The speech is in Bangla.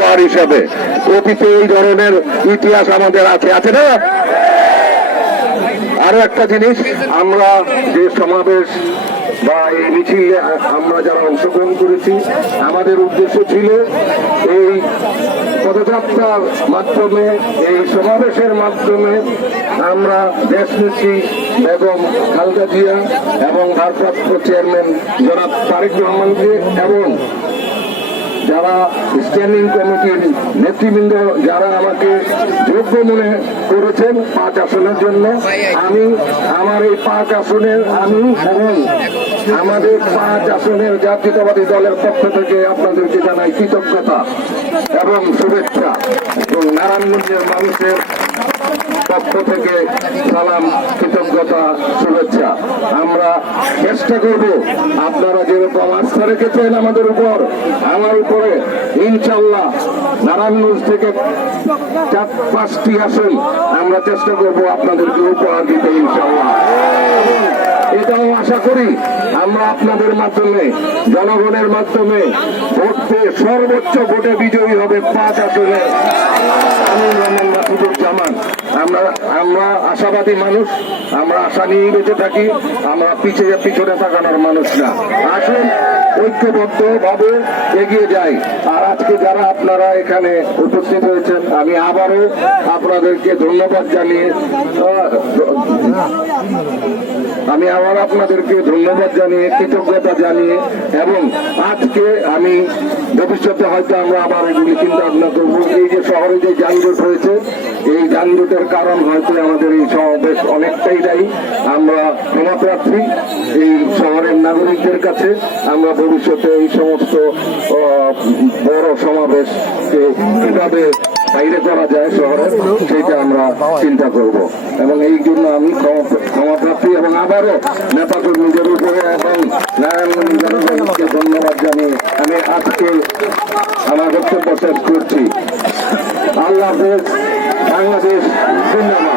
উপহার হিসাবে। অতীতে এই ধরনের ইতিহাস আমাদের আছে না? আরো একটা জিনিস, আমরা যে সমাবেশ বা এই মিছিলে আমরা যারা অংশগ্রহণ করেছি, আমাদের উদ্দেশ্য ছিল এই পদযাত্রার মাধ্যমে, এই সমাবেশের মাধ্যমে আমরা দেশনেত্রী বেগম খালেদা জিয়া এবং ভারপ্রাপ্ত চেয়ারম্যান জনাব তারেক রহমানকে এবং যারা স্ট্যান্ডিং কমিটির নেতৃবৃন্দ যারা আমাকে যোগ্য মনে করেছেন 5 আসনের জন্য, আমি আমার এই 5 আসনের এবং আমাদের 5 আসনের জাতীয়তাবাদী দলের পক্ষ থেকে আপনাদেরকে জানাই কৃতজ্ঞতা এবং শুভেচ্ছা, এবং নারায়ণগঞ্জের মানুষের পক্ষ থেকে সালাম, কৃতজ্ঞতা, শুভেচ্ছা। আমরা চেষ্টা করব আপনারা যেরকম আস্থা রেখেছেন আমাদের উপর, আমার উপরে, ইনশাল্লাহ নারায়ণগঞ্জ থেকে 4-5টি আসন আমরা চেষ্টা করব আপনাদেরকে উপহার দিতে ইনশাল্লাহ। এটাও আশা করি আমরা আপনাদের মাধ্যমে, জনগণের মাধ্যমে ভোট পেয়ে সর্বোচ্চ ভোটে বিজয়ী হবে 5 আসনে আমিনুর রহমান মাসুদুজ্জামান। আমরা আশাবাদী মানুষ, আমরা আশা নিয়ে বেঁচে থাকি, আমরা পিছনে তাকানোর মানুষ না। আসুন ঐক্যবদ্ধ ভাবে এগিয়ে যাই। আর আজকে যারা আপনারা এখানে উপস্থিত হয়েছেন, আমি আবারও আপনাদেরকে ধন্যবাদ জানিয়ে কৃতজ্ঞতা জানিয়ে, এবং আজকে আমি ভবিষ্যতে হয়তো আমরা আবার এগুলি চিন্তা ভাবনা করবো। এই যে শহরে যে যানজট হয়েছে, এই যানজটের কারণ হয়তো আমাদের এই সমাবেশ অনেকটাই দায়ী। আমরা ক্ষমাপ্রার্থী এই শহরের নাগরিকদের কাছে। আমরা ভবিষ্যতে এই সমস্ত বড় সমাবেশকে কিভাবে বাইরে করা যায় শহরে, সেটা আমরা চিন্তা করব। এবং এই জন্য আমি ক্ষমাপ্রার্থী এবং আবারও নেতা কর্মীদের উপরে এবং নারায়ণগঞ্জ জনগণকে ধন্যবাদ জানিয়ে আমি আজকে আমার বক্তব্য শেষ করছি। আল্লাহ হাফেজ। বাংলাদেশ জিন্দাবাদ।